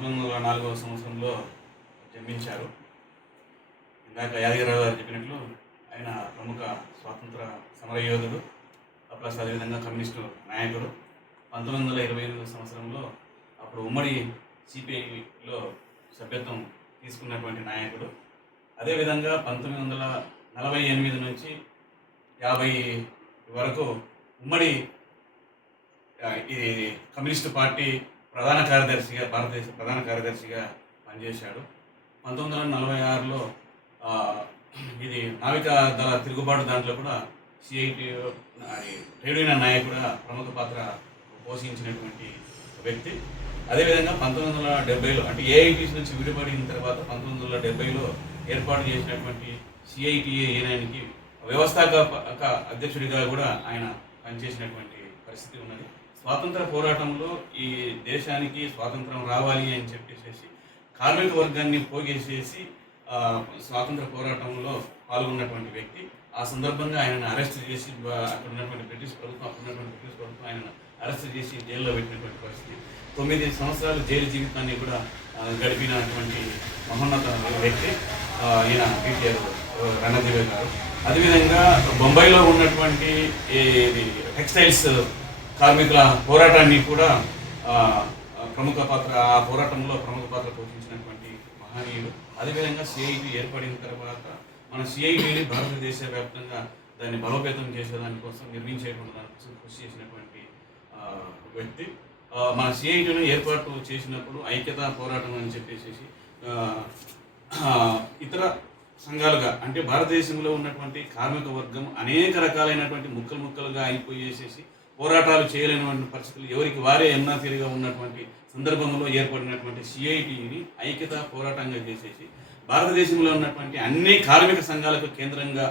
1904వ సంవత్సరంలో జన్మించారు. ఇందాక యాదగిరిరావు గారు చెప్పినట్లు ఆయన ప్రముఖ స్వాతంత్ర సమరయోధుడు, ప్లస్ అదేవిధంగా కమ్యూనిస్టు నాయకుడు. 1928వ సంవత్సరంలో అప్పుడు ఉమ్మడి సిపిఐలో సభ్యత్వం తీసుకున్నటువంటి నాయకుడు. అదేవిధంగా 1948 నుంచి 50 వరకు ఉమ్మడి ఇది కమ్యూనిస్టు పార్టీ ప్రధాన కార్యదర్శిగా, భారతదేశ ప్రధాన కార్యదర్శిగా పనిచేశాడు. 1946లో ఇది నావికా దళ తిరుగుబాటు దాంట్లో కూడా సిఐటి ట్రేడ్ యూనియన్ నాయకుడిగా ప్రముఖ పాత్ర పోషించినటువంటి వ్యక్తి. అదేవిధంగా 1970లో అంటే ఏఐటీసీ నుంచి విడిపడిన తర్వాత 1970లో ఏర్పాటు చేసినటువంటి సిఐటిఏ యూనియన్కి వ్యవస్థాపక అధ్యక్షుడిగా కూడా ఆయన పనిచేసినటువంటి పరిస్థితి ఉన్నది. స్వాతంత్ర పోరాటంలో ఈ దేశానికి స్వాతంత్రం రావాలి అని చెప్పేసి కార్మిక వర్గాన్ని పోగేసేసి స్వాతంత్ర పోరాటంలో పాల్గొన్నటువంటి వ్యక్తి. ఆ సందర్భంగా ఆయనను అరెస్ట్ చేసి అక్కడ ఉన్నటువంటి బ్రిటిష్ ప్రభుత్వం ఆయనను అరెస్ట్ చేసి జైల్లో పెట్టినటువంటి పరిస్థితి. 9 సంవత్సరాలు జైలు జీవితాన్ని కూడా గడిపినటువంటి మహోన్నత వ్యక్తి ఈయన బిటిఆర్ రణజీవి గారు. అదేవిధంగా బొంబాయిలో ఉన్నటువంటి టెక్స్టైల్స్ కార్మికుల పోరాటాన్ని కూడా ఆ పోరాటంలో ప్రముఖ పాత్ర పోషించినటువంటి మహనీయుడు. అదేవిధంగా సిఐటి ఏర్పడిన తర్వాత మన సిఐటిని భారతదేశ వ్యాప్తంగా దాన్ని బలోపేతం చేసేదానికోసం నిర్మించేటువంటి దానికోసం కృషి చేసినటువంటి వ్యక్తి. మన సిఐటిని ఏర్పాటు చేసినప్పుడు ఐక్యతా పోరాటం అని చెప్పేసి ఇతర సంఘాలుగా అంటే భారతదేశంలో ఉన్నటువంటి కార్మిక వర్గం అనేక రకాలైనటువంటి ముక్కలుగా అయిపోయేసేసి పోరాటాలు చేయలేనటువంటి పరిస్థితులు ఎవరికి వారే ఎన్నాతీరుగా ఉన్నటువంటి సందర్భంలో ఏర్పడినటువంటి సిఐటిని ఐక్యతా పోరాటంగా చేసేసి భారతదేశంలో ఉన్నటువంటి అన్ని కార్మిక సంఘాలకు కేంద్రంగా